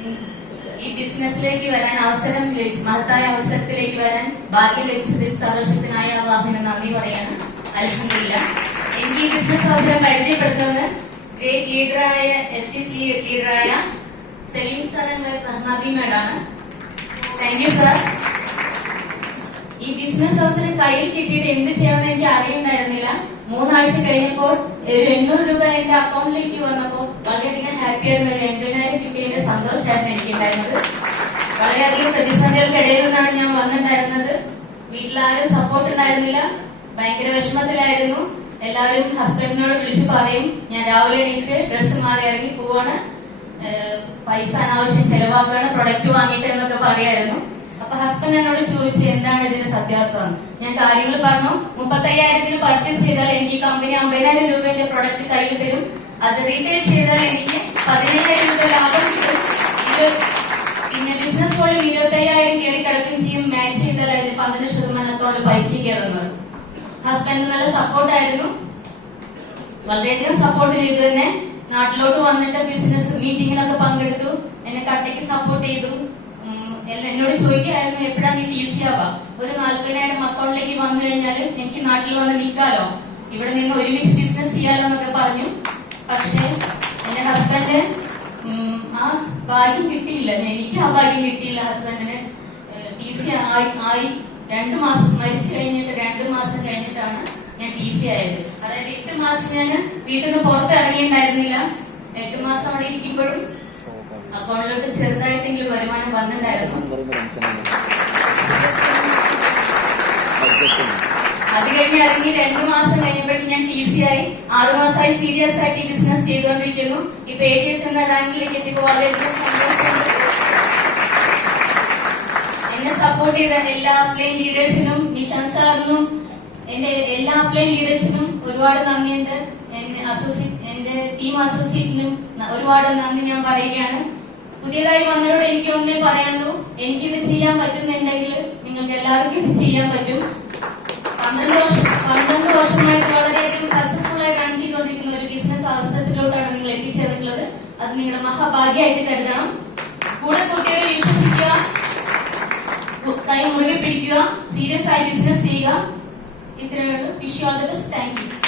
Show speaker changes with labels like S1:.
S1: ഉം, ഈ ബിസിനസ്സിലേക്ക് വരാൻ അവസരം ലഭിച്ചു. മഹത്തായ അവസരത്തിലേക്ക് വരാൻ ഭാഗ്യം ലഭിച്ചതിൽ സർവശക്തനായ അള്ളാഹുവിന് നന്ദി പറയാണ്. അലഹമില്ല എനിക്ക് ഈ ബിസിനസ് അവസരം പരിചയപ്പെടുത്തുന്നത് ഗ്രേറ്റ് ലീഡറായ എസ് സി സി ലീഡറായ സലീം സാർ നബി മേഡാണ് താങ്ക് യു സാർ ഈ ബിസിനസ് അവസരം കയ്യിൽ കിട്ടിയിട്ട് എന്ത് ചെയ്യണമെന്ന് എനിക്ക് അറിയുന്നുണ്ടായിരുന്നില്ല മൂന്നാഴ്ച കഴിഞ്ഞപ്പോൾ ഒരു എണ്ണൂറ് രൂപ എന്റെ അക്കൗണ്ടിലേക്ക് വന്നപ്പോൾ വളരെയധികം ഹാപ്പി ആയിരുന്നു. എൺപതിനായിരം സന്തോഷമായിരുന്നു എനിക്കുണ്ടായിരുന്നത് വളരെയധികം പ്രതിസന്ധികൾക്കിടയിൽ നിന്നാണ് ഞാൻ വന്നിട്ടുണ്ടായിരുന്നത്. വീട്ടിലാരും സപ്പോർട്ട് ഉണ്ടായിരുന്നില്ല. ഭയങ്കര വിഷമത്തിലായിരുന്നു. എല്ലാവരും ഹസ്ബൻഡിനോട് വിളിച്ചു പറയും ഞാൻ രാവിലെ എണീറ്റ് ഡ്രസ്സ് മാറി ഇറങ്ങി പോവാണ്. പൈസ അനാവശ്യം ചെലവാക്കുകയാണ് പ്രൊഡക്റ്റ് വാങ്ങിയിട്ട് എന്നൊക്കെ പറയായിരുന്നു. അപ്പൊ ഹസ്ബൻഡ് എന്നോട് ചോദിച്ചു എന്താണ് ഇതിന്റെ സത്യാവസ്ഥ? ഞാൻ കാര്യങ്ങൾ പറഞ്ഞു മുപ്പത്തയ്യായിരത്തിന് പർച്ചേസ് ചെയ്താൽ എനിക്ക് കമ്പനി അമ്പതിനായിരം രൂപയുടെ പ്രൊഡക്റ്റ് കയ്യിൽ തരും. അത് റീറ്റെയിൽ ചെയ്താൽ എനിക്ക് പതിനയ്യായിരം രൂപ ലാഭം അതിന് പന്ത്രണ്ട് ശതമാനത്തോളം പൈസ കയറുന്നത്. ഹസ്ബൻഡ് നല്ല സപ്പോർട്ടായിരുന്നു വളരെയധികം സപ്പോർട്ട് ചെയ്തു. തന്നെ നാട്ടിലോട്ട് വന്നിട്ട് ബിസിനസ് മീറ്റിങ്ങിനൊക്കെ പങ്കെടുത്തു. എന്നെ കട്ടയ്ക്ക് സപ്പോർട്ട് ചെയ്തു. എന്നോട് ചോദിക്കായിരുന്നു എപ്പോഴാ നീ ടി സി ആവാ ഒരു നാല്പതിനായിരം അക്കൗണ്ടിലേക്ക് വന്നു കഴിഞ്ഞാൽ എനിക്ക് നാട്ടിൽ വന്ന് നിൽക്കാലോ. ഇവിടെ നിന്ന് ഒരുമിച്ച് ബിസിനസ് ചെയ്യാലോ എന്നൊക്കെ പറഞ്ഞു. പക്ഷേ എന്റെ ഹസ്ബൻഡ് ആ ഭാഗ്യം കിട്ടിയില്ല. എനിക്ക് ആ ഭാഗ്യം കിട്ടിയില്ല ഹസ്ബൻഡിന് ടി സി ആയി ആയി രണ്ടു മാസം മരിച്ചു കഴിഞ്ഞിട്ട് രണ്ടു മാസം കഴിഞ്ഞിട്ടാണ് ഞാൻ ടി സി ആയത്. അതായത് എട്ട് മാസം ഞാൻ വീട്ടിൽ നിന്ന് പുറത്തിറങ്ങിയിട്ടുണ്ടായിരുന്നില്ല. എട്ട് മാസം അവിടെ ഇരിക്കുമ്പോഴും അക്കൗണ്ടിലോട്ട് ചെറുതായിട്ടെങ്കിലും വരുമാനം വന്നിട്ടുണ്ടായിരുന്നു. അത് കഴിഞ്ഞ് ഇറങ്ങി രണ്ടു മാസം കഴിഞ്ഞപ്പോഴേക്കും ഞാൻ ടി സി ആയി. ആറു മാസമായി സീരിയസ് ആയിട്ട് ബിസിനസ് ചെയ്തുകൊണ്ടിരിക്കുന്നു. ഇപ്പൊ എ ടി എസ് എന്ന റാങ്കിലേക്ക് എത്തിയപ്പോൾ വളരെയധികം സന്തോഷമുണ്ട്. എന്നെ സപ്പോർട്ട് ചെയ്ത എല്ലാ പ്ലെയിൻ ലീഡേഴ്സിനും നിഷാൻ സാറിനും എന്റെ എല്ലാ പ്ലെയിൻ ലീഡേഴ്സിനും ഒരുപാട് നന്ദിയുണ്ട്. എന്റെ അസോസിയേറ്റ് എന്റെ ടീം അസോസിയേറ്റിനും ഒരുപാട് നന്ദി ഞാൻ പറയുകയാണ്. പുതിയതായി വന്നവരോട് എനിക്ക് ഒന്നേ പറയാനുള്ളൂ. എനിക്കിത് ചെയ്യാൻ പറ്റുന്നുണ്ടെങ്കിൽ നിങ്ങൾക്ക് എല്ലാവർക്കും ഇത് ചെയ്യാൻ പറ്റും. പന്ത്രണ്ട് വർഷം പന്ത്രണ്ട് വർഷമായിട്ട് വളരെയധികം സക്സസ്ഫുൾ ആയി റൺ ചെയ്തുകൊണ്ടിരിക്കുന്ന ഒരു ബിസിനസ് അവസരത്തിലോട്ടാണ് നിങ്ങൾ എത്തിച്ചേർന്നിട്ടുള്ളത്. അത് നിങ്ങളുടെ മഹാഭാഗ്യമായിട്ട് കരുതണം. കൂടെ കൈ മുറുകെ പിടിക്കുക. സീരിയസ് ആയി ബിസിനസ് ചെയ്യുക. ഇത്രയേ ഉള്ളൂ. Wish all the best thank you